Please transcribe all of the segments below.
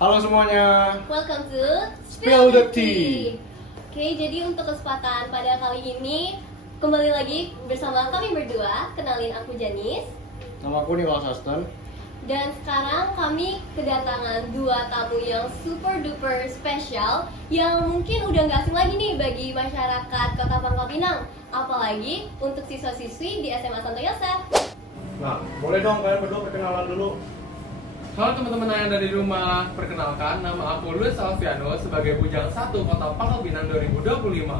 Halo semuanya. Welcome to Spill the Tea. Oke, jadi untuk kesempatan pada kali ini kembali lagi bersama kami berdua. Kenalin, aku Janis. Nama aku Nicholas Aston. Dan sekarang kami kedatangan dua tamu yang super duper spesial yang mungkin udah nggak asing lagi nih bagi masyarakat Kota Pangkal Pinang, apalagi untuk siswa-siswi di SMA Santo Yosef. Nah, boleh dong kalian berdua perkenalan dulu. Halo teman-teman yang ada di rumah, perkenalkan nama aku Luis Alfiano sebagai Bujang 1 Kota Pangkal Pinang 2025.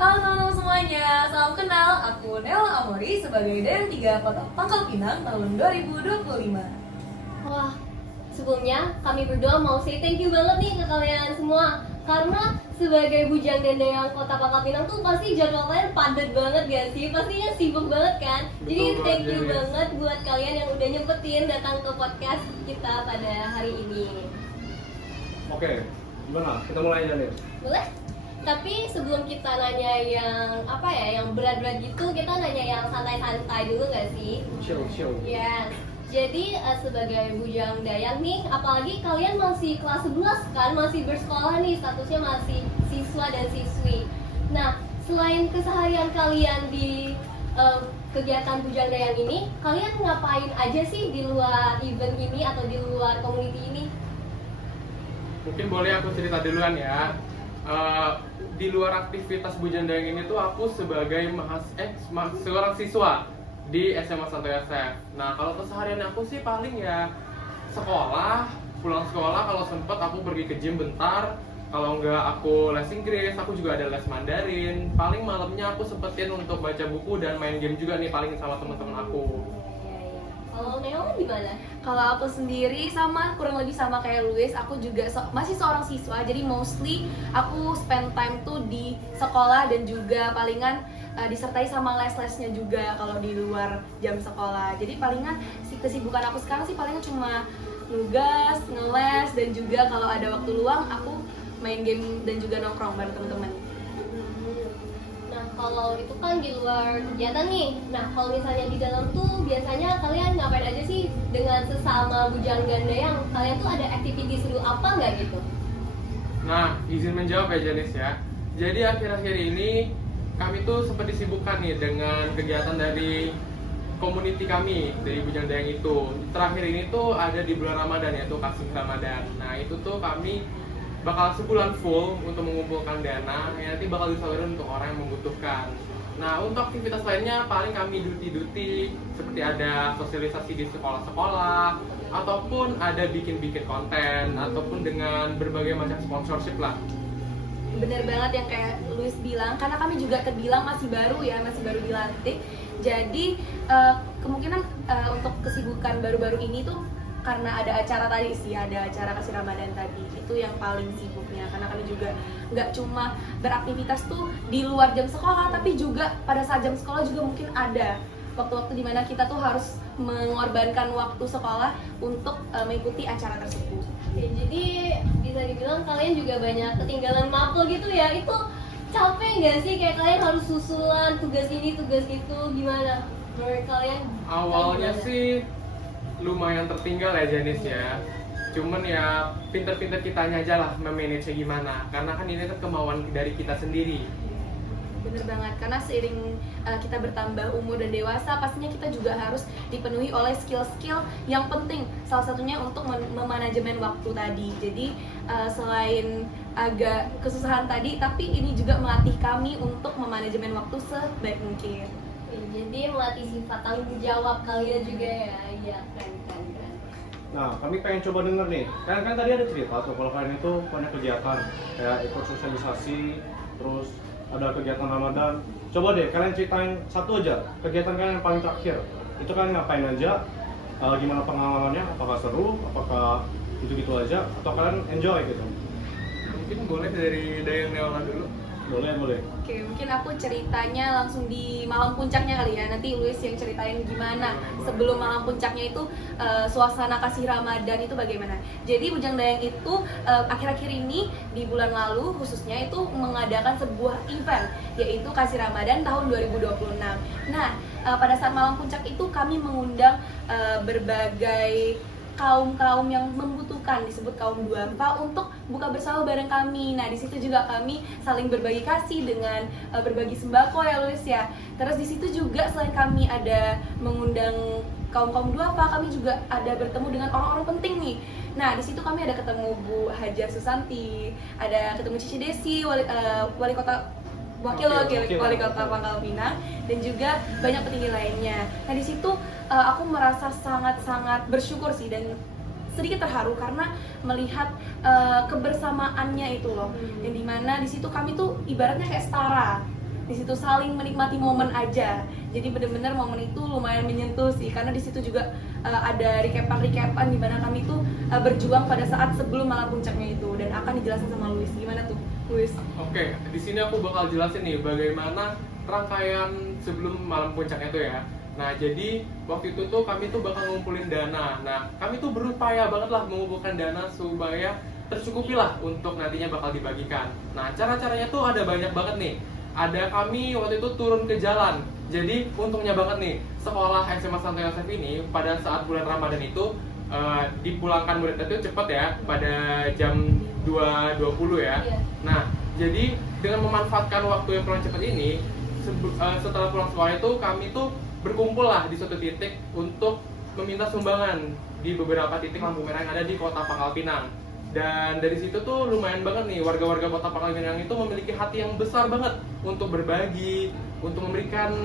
Halo semuanya, salam kenal. Aku Nela Amori sebagai Dayang 3 Kota Pangkal Pinang tahun 2025. Wah, sebelumnya kami berdua mau say thank you banget nih ke kalian semua. Karena sebagai bujang dan dayang Kota Pangkal Pinang tuh pasti jadwal kalian padat banget gak sih? Pastinya sibuk banget kan? Jadi Betul thank you banget. banget buat kalian yang udah nyempetin datang ke podcast kita pada hari ini. Oke, gimana? Kita mulai aja nih. Boleh? Tapi sebelum kita nanya yang yang berat-berat gitu, kita nanya yang santai-santai dulu gak sih? Chill. Yes. Jadi sebagai bujang dayang nih, apalagi kalian masih kelas 11 kan, masih bersekolah nih, statusnya masih siswa dan siswi. Nah, selain keseharian kalian di kegiatan bujang dayang ini, kalian ngapain aja sih di luar event ini atau di luar community ini? Mungkin boleh aku cerita duluan ya. Di luar aktivitas Bujang Dayang ini tuh aku sebagai seorang siswa di SMA Santo Yosef. Nah, kalau keseharian aku sih paling ya sekolah, pulang sekolah kalau sempet aku pergi ke gym bentar. Kalau enggak aku les Inggris, aku juga ada les Mandarin. Paling malamnya aku sempetin untuk baca buku dan main game juga nih paling sama teman-teman aku. Iya. Kalau Neo gimana? Kalau aku sendiri sama, kurang lebih sama kayak Luis, aku juga masih seorang siswa. Jadi mostly aku spend time tuh di sekolah dan juga palingan disertai sama les-lesnya juga kalau di luar jam sekolah. Jadi palingan kesibukan aku sekarang sih palingan cuma nugas, ngeles, dan juga kalau ada waktu luang aku main game dan juga nongkrong bareng teman-teman. Nah, kalau itu kan di luar kegiatan nih. Nah, kalau misalnya di dalam tuh biasanya kalian ngapain aja sih dengan sesama bujang dan dayang? Kalian tuh ada activity seru apa nggak gitu? Nah, izin menjawab ya Janis ya. Jadi akhir-akhir ini kami tuh sempat disibukkan nih dengan kegiatan dari community kami dari Bujang Dayang itu. Terakhir ini tuh ada di bulan Ramadan, yaitu kasih Ramadan. Nah, itu tuh kami bakal sebulan full untuk mengumpulkan dana yang nanti bakal disalurkan untuk orang yang membutuhkan. Nah, untuk aktivitas lainnya paling kami duti-duti seperti ada sosialisasi di sekolah-sekolah ataupun ada bikin-bikin konten ataupun dengan berbagai macam sponsorship lah. Bener banget yang kayak Luis bilang, karena kami juga terbilang masih baru dilantik. Jadi kemungkinan untuk kesibukan baru-baru ini tuh karena ada acara tadi sih, ada acara kasih Ramadan tadi, itu yang paling sibuknya. Karena kami juga nggak cuma beraktivitas tuh di luar jam sekolah, tapi juga pada saat jam sekolah juga mungkin ada waktu-waktu dimana kita tuh harus mengorbankan waktu sekolah untuk mengikuti acara tersebut. Oke, jadi bisa dibilang kalian juga banyak ketinggalan mapel gitu ya. Itu capek nggak sih? Kayak kalian harus susulan tugas ini, tugas itu, gimana? Menurut kalian? Awalnya gimana? sih lumayan tertinggal ya Janis ya. Cuman ya pinter-pinter kitanya aja lah memanage gimana. Karena kan ini kan kemauan dari kita sendiri. Bener banget, karena seiring kita bertambah umur dan dewasa, pastinya kita juga harus dipenuhi oleh skill-skill yang penting. Salah satunya untuk memanajemen waktu tadi. Jadi selain agak kesusahan tadi, tapi ini juga melatih kami untuk memanajemen waktu sebaik mungkin. Oke, jadi melatih sifat tanggung jawab kalian juga ya. Iya, keren. Nah, kami pengen coba denger nih. Kan tadi ada cerita tuh kalau kalian itu banyak kegiatan kayak ikut sosialisasi, terus ada kegiatan Ramadan. Coba deh kalian ceritain satu aja kegiatan kalian yang paling terakhir. Itu kalian ngapain aja? Gimana pengalamannya? Apakah seru? Apakah gitu-gitu aja? Atau kalian enjoy gitu? Mungkin boleh dari Dayang Neola dulu. Boleh. Oke, mungkin aku ceritanya langsung di malam puncaknya kali ya. Nanti Luis yang ceritain gimana sebelum malam puncaknya itu suasana kasih Ramadan itu bagaimana. Jadi Bujang Dayang itu akhir-akhir ini di bulan lalu khususnya itu mengadakan sebuah event yaitu kasih Ramadan tahun 2026. Nah, pada saat malam puncak itu kami mengundang berbagai kaum yang membutuhkan, disebut kaum duafa, untuk buka bersama bareng kami. Nah, di situ juga kami saling berbagi kasih dengan berbagi sembako ya Luis ya. Terus di situ juga selain kami ada mengundang kaum duafa, kami juga ada bertemu dengan orang-orang penting nih. Nah, di situ kami ada ketemu Bu Hajar Susanti, ada ketemu Cici Desi, wali kota wakil wali kota Pangkal Pinang, dan juga banyak petinggi lainnya. Nah, di situ aku merasa sangat-sangat bersyukur sih dan sedikit terharu karena melihat kebersamaannya itu loh. Yang dimana di situ kami tuh ibaratnya kayak setara. Di situ saling menikmati momen aja. Jadi benar-benar momen itu lumayan menyentuh sih, karena di situ juga ada recapan di mana kami tuh berjuang pada saat sebelum malam puncaknya itu, dan akan dijelaskan sama Luis. Gimana tuh, Luis? Oke, di sini aku bakal jelasin nih bagaimana rangkaian sebelum malam puncaknya itu ya. Nah, jadi waktu itu tuh kami tuh bakal ngumpulin dana. Nah, kami tuh berupaya banget lah mengumpulkan dana supaya tercukupi lah untuk nantinya bakal dibagikan. Nah, cara-caranya tuh ada banyak banget nih. Ada kami waktu itu turun ke jalan. Jadi untungnya banget nih, sekolah SMA Santo Yosef ini pada saat bulan Ramadan itu dipulangkan muridnya itu cepat ya, pada jam 2.20 ya. Nah, jadi dengan memanfaatkan waktu yang pulang cepat ini, setelah pulang sekolah itu kami tuh berkumpul lah di suatu titik untuk meminta sumbangan di beberapa titik lampu merah yang ada di kota Pangkal Pinang. Dan dari situ tuh lumayan banget nih, warga-warga kota Pangkal Pinang itu memiliki hati yang besar banget untuk berbagi, untuk memberikan,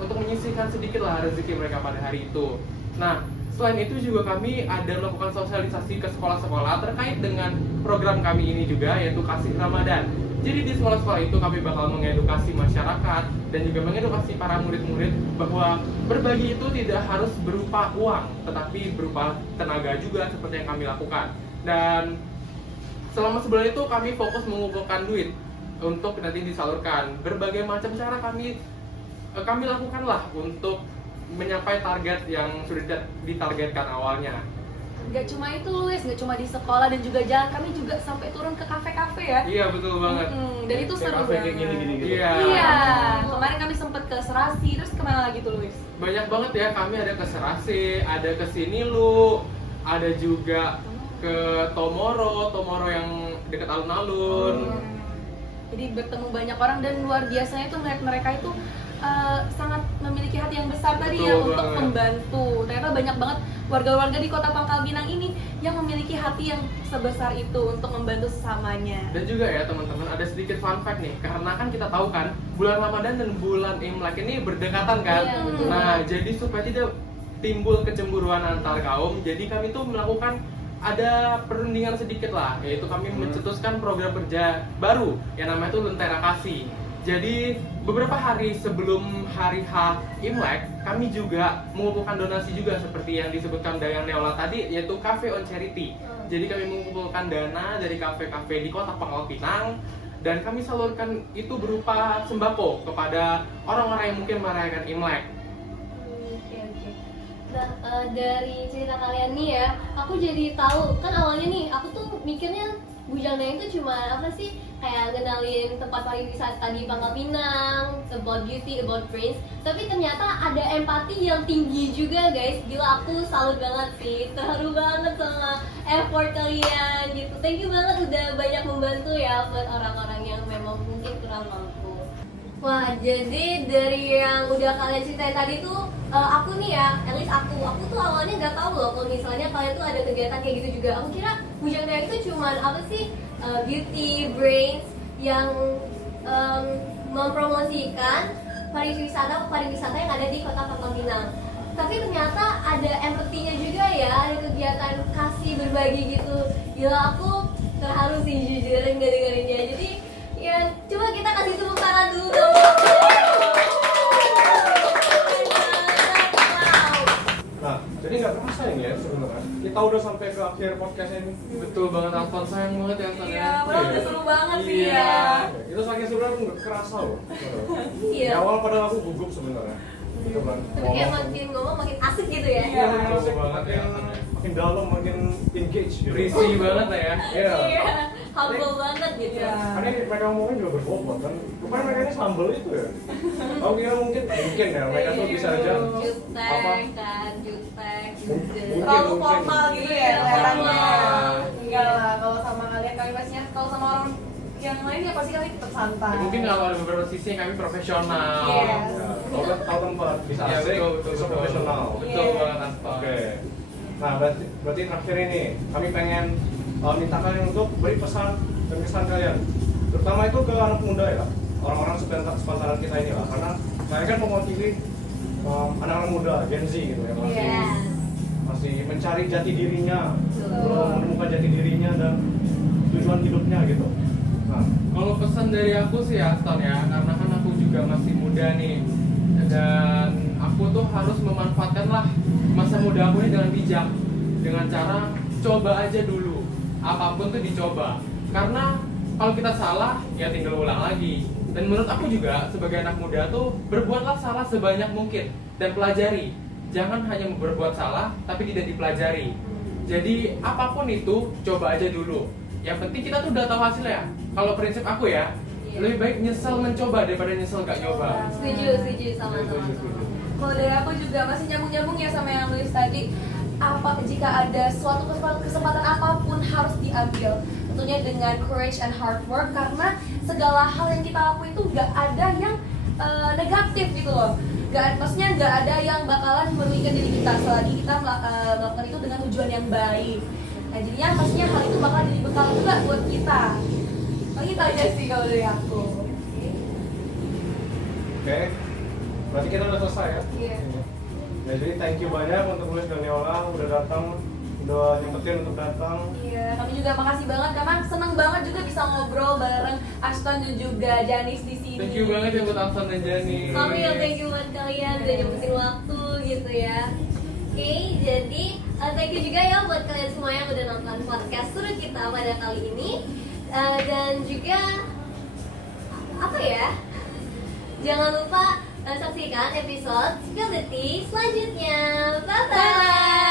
untuk menyisihkan sedikit lah rezeki mereka pada hari itu. Nah, selain itu juga kami ada melakukan sosialisasi ke sekolah-sekolah terkait dengan program kami ini juga, yaitu Kasih Ramadan. Jadi di sekolah-sekolah itu kami bakal mengedukasi masyarakat dan juga mengedukasi para murid-murid bahwa berbagi itu tidak harus berupa uang, tetapi berupa tenaga juga seperti yang kami lakukan. Dan selama sebulan itu kami fokus mengumpulkan duit untuk nanti disalurkan. Berbagai macam cara kami lakukan lah untuk mencapai target yang sudah ditargetkan awalnya. Gak cuma itu Luis, gak cuma di sekolah dan juga jalan, kami juga sampai turun ke kafe-kafe ya. Iya, betul banget. Dan itu seru banget. Gini. Iya. Kemarin kami sempat ke Serasi, terus kemana lagi tuh Luis? Banyak banget ya, kami ada ke Serase, ada ke Sinilu, ada juga ke Tomoro yang dekat alun-alun. Jadi bertemu banyak orang dan luar biasanya tuh melihat mereka itu sangat memiliki hati yang besar tadi ya untuk membantu. Ternyata banyak banget warga-warga di kota Pangkal Pinang ini yang memiliki hati yang sebesar itu untuk membantu sesamanya. Dan juga ya teman-teman, ada sedikit fun fact nih, karena kan kita tahu kan bulan Ramadan dan bulan Imlek ini berdekatan kan. Iya, betul. Nah, jadi supaya tidak timbul kecemburuan antar kaum, jadi kami tuh melakukan ada perundingan sedikit lah, yaitu kami mencetuskan program kerja baru yang namanya itu Lentera Kasih. Jadi beberapa hari sebelum hari H Imlek, kami juga mengumpulkan donasi juga seperti yang disebutkan Dayang Neola tadi, yaitu Cafe on Charity. Jadi kami mengumpulkan dana dari kafe-kafe di kota Pangkal Pinang dan kami salurkan itu berupa sembako kepada orang-orang yang mungkin merayakan Imlek. Oke. Nah, dari cerita kalian nih ya, aku jadi tahu kan awalnya nih, aku tuh mikirnya Bujang Dayang itu cuma apa sih, kayak ngenalin tempat pariwisata di Pangkal Pinang, about beauty, about brains. Tapi ternyata ada empati yang tinggi juga guys. Gila, aku salut banget sih, terharu banget sama effort kalian gitu. Thank you banget udah banyak membantu ya buat orang-orang yang memang mungkin kurang mampu. Wah, jadi dari yang udah kalian ceritain tadi tuh, aku nih ya, at least aku tuh awalnya nggak tahu loh kalau misalnya kalian tuh ada kegiatan kayak gitu juga. Aku kira Bujang Dayang itu cuman apa sih, beauty, brains yang mempromosikan pariwisata yang ada di kota Pangkal Pinang. Tapi ternyata ada empatinya juga ya, ada kegiatan kasih berbagi gitu. Gila, aku terharu sih jujur dengerin-dengerinnya. Jadi ya, coba kita kasih tepuk tangan dulu dong. Nah, jadi nggak terasa ini ya sebenarnya. Kita udah sampai ke akhir podcast ini. Betul banget, Anton, sayang banget ya Anton. Iya, padahal udah seru banget sih ya. Itu saking sebenarnya nggak kerasa loh. Iya. Di awal padahal aku gugup sebenarnya. Gitu kan. Tapi kayak makin ngomong makin asik gitu ya. Iya, makin asik banget ya. makin dalam, makin engage gitu. Berisi banget lah ya. Iya. Iya, humble banget gitu. Iya. Karena mereka ngomongin juga berbobot kan. Rupanya mereka ini sambel itu ya. Tahu kira mungkin ya mereka tuh bisa aja apa? Jutek kan, jutek. respect gitu. Terlalu formal gitu ya kelihatannya. Formal. Enggak lah, kalau sama kalian kami pastinya, kalau sama orang yang lain ya pasti kami tetap santai. Ya, mungkin kalau ada beberapa sisi kami profesional. Yes. Ya, tahu tempat bisa Ya, asik, betul, bisa profesional. Betul Iya. banget Aston. Oke. Nah, berarti terakhir ini kami pengen minta kalian untuk beri pesan dan kesan kalian, terutama itu ke anak muda ya, orang-orang sepantaran kita ini lah, karena kalian kan mewakili anak-anak muda Gen Z gitu ya, Yes. masih mencari jati dirinya, Betul. belum menemukan jati dirinya dan tujuan hidupnya gitu. Nah, Kalau pesan dari aku sih ya Aston ya, karena kan aku juga masih muda nih, dan aku tuh harus memanfaatkan lah masa muda aku ini dengan bijak, dengan cara coba aja dulu, apapun tuh dicoba, karena kalau kita salah ya tinggal ulang lagi. Dan menurut aku juga sebagai anak muda tuh berbuatlah salah sebanyak mungkin dan pelajari, jangan hanya berbuat salah tapi tidak dipelajari. Jadi apapun itu coba aja dulu, yang penting kita tuh udah tahu hasilnya. Kalau prinsip aku ya, Iya. lebih baik nyesel mencoba daripada nyesel gak nyoba. Setuju sama-sama. Kalau dari aku juga masih nyambung-nyambung ya sama yang Luis tadi. Apa jika ada suatu kesempatan apapun harus diambil, tentunya dengan courage and hard work, karena segala hal yang kita lakuin itu nggak ada yang negatif gitu loh. Maksudnya nggak ada yang bakalan merugikan diri kita selagi kita melakukan itu dengan tujuan yang baik. Nah jadinya pastinya hal itu bakal jadi bekal juga buat kita. Itu aja sih kalau dari aku. oke. Berarti kita udah selesai ya. Iya. Ya, jadi thank you banyak untuk Luis dan Neola udah datang, udah nyempetin untuk datang. Iya, kami juga makasih banget karena seneng banget juga bisa ngobrol bareng Ashton dan juga Janis di sini. Thank you banget ya buat Aston dan Jani. Kami yang thank you buat kalian udah nyempetin waktu gitu ya. Oke, jadi thank you juga ya buat kalian semua yang udah nonton podcast seru kita pada kali ini. Dan juga apa ya? Jangan lupa saksikan episode Spill the Tea selanjutnya. Bye bye.